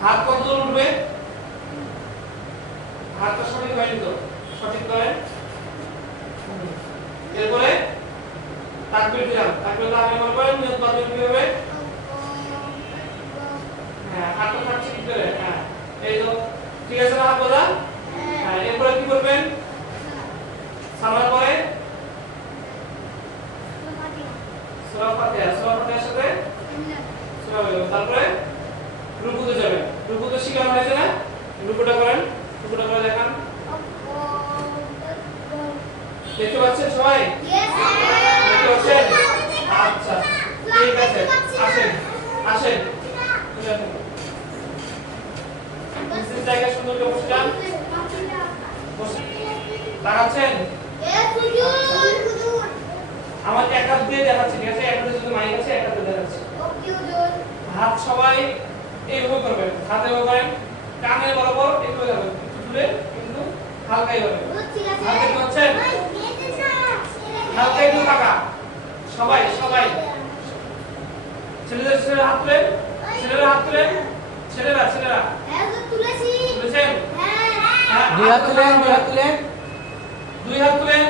হাত কত দূর উঠবে হাতটা সঠিক হয়নি তো সঠিক করেন এরপরে তাকবীর দিলাম তাকবীর আগে বলবেন নিয়ত বাতিল কি হবে হ্যাঁ হাতটা থাকছে কি করে হ্যাঁ এই তো ঠিক আছে না হাত বাঁধা হ্যাঁ এরপরে কি করবেন সালার পরে সূরা ফাতিহার সাথে তারপরে রুকুতে যাবেন রুকুতে শিখানো হয়েছে না রুকুটা করেন রুকুটা করে দেখান দেখতে পাচ্ছেন সবাই দেখতে পাচ্ছেন আচ্ছা ঠিক আছে আসেন আসেন নিচের জায়গায় সুন্দর করে বসে যান দাঁড়াচ্ছেন আমাকে এক হাত দিয়ে দেখাচ্ছি ঠিক আছে এক হাতে যদি মাইক আছে এক হাতে দেখাচ্ছি হাত সবাই এইভাবে করবেন হাতে এভাবে করেন কানের বরাবর এইভাবে যাবেন একটু দূরে কিন্তু হালকা এইভাবে হাতে করছেন হালকা একটু ফাঁকা সবাই সবাই ছেলেরা হাত তুলেন ছেলেরা তুলেছেন দুই হাত তুলেন দুই হাত তুলেন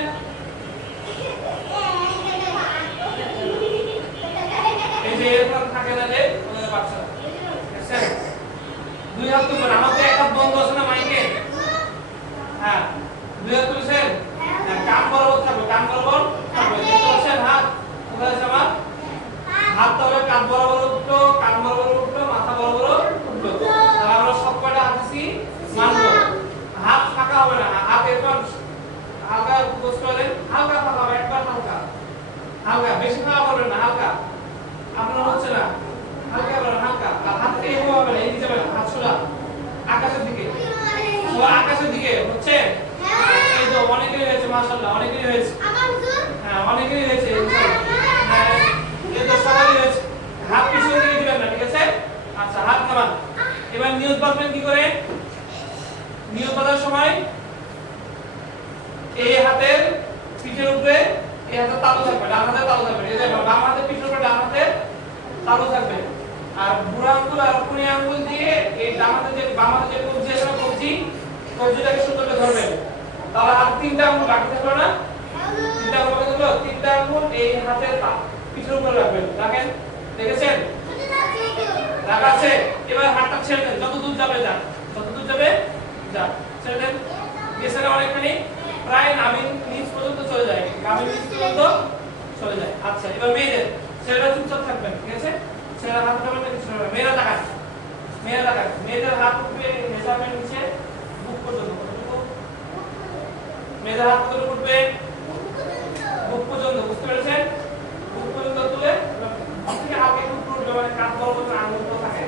এই যে এরকম থাকে না যে ওদের বাচ্চা দেখছেন দুই হাত তুলবেন আমাদের এক হাত বন্ধ আছে না মাইকে হ্যাঁ দুই হাত তুলছেন কান বরাবর থাকবে দেখতে পাচ্ছেন হাত কোথায় আছে আমার হাত তবে কান বরাবর উঠলো কান বরাবর উঠলো মাথা বরাবর উঠলো তাহলে আমরা সব কয়টা হাদিসই মানবো হাত ফাঁকা হবে না হাত এরকম হালকা পোজ করেন হালকা ফাঁকা হবে একবার হালকা বেশি ফাঁকা করবেন না হালকা আপনার হচ্ছে না হালকা করবেন হালকা আর হাতটা এভাবে হবে না এই দিকে যাবেন হাত সোজা আকাশের দিকে হচ্ছে এই তো অনেকেরই হয়েছে মাশাআল্লাহ অনেকেরই হয়েছে হ্যাঁ অনেকেরই হয়েছে হ্যাঁ এই তো সবারই হয়েছে হাত পিছনে দিয়ে দিবেন না ঠিক আছে আচ্ছা হাত নামান এবার নিয়ত বাঁধবেন কি করে নিয়ত বাঁধার সময় এই হাতের পিঠের উপরে এই হাতে তালু থাকবে ডান হাতে তালু থাকবে এই যে বাম হাতের পিঠের উপরে ডান হাতে তালু থাকবে আর বুড়া আঙ্গুল আর কুনি আঙ্গুল দিয়ে এই ডান হাতে যে বাম হাতে যে কবজি আছে না কবজিটাকে সুন্দর করে ধরবেন তাহলে আর তিনটা আঙ্গুল বাকি থাকলো না তিনটা আঙ্গুল বাকি থাকলো তিনটা আঙ্গুল এই হাতের পিঠের উপরে রাখবেন রাখেন দেখেছেন রাখা আছে এবার হাতটা ছেড়ে দেন যত দূর যাবে যান ছেড়ে দেন গেছে না অনেকখানি প্রায় নাভির নিচ পর্যন্ত চলে যায় নাভির নিচ পর্যন্ত চলে যায় আচ্ছা এবার মেয়েদের ছেলেরা চুপচাপ থাকবেন ঠিক আছে ছেলেরা হাত ধরবেন না কিছু না মেয়েরা তাকান মেয়েদের হাত উঠবে মেজারমেন্ট নিচে বুক পর্যন্ত মেয়েদের হাত কত উঠবে বুক পর্যন্ত বুঝতে পেরেছেন বুক পর্যন্ত তুলে থেকে হালকা একটু উপরে উঠবে মানে কাঁধ বরাবর আঙুলগুলো থাকে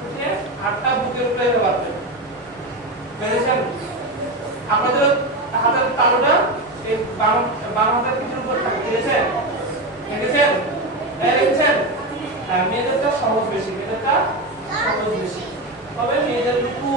উঠিয়ে হাতটা বুকের উপরে রাখবেন পেরেছেন আপনাদের হাতের তালুটা এই বাম হাতের পিঠের উপর থাকে দেখেছেন মেয়েদেরটা সহজ বেশি তবে মেয়েদের রুকু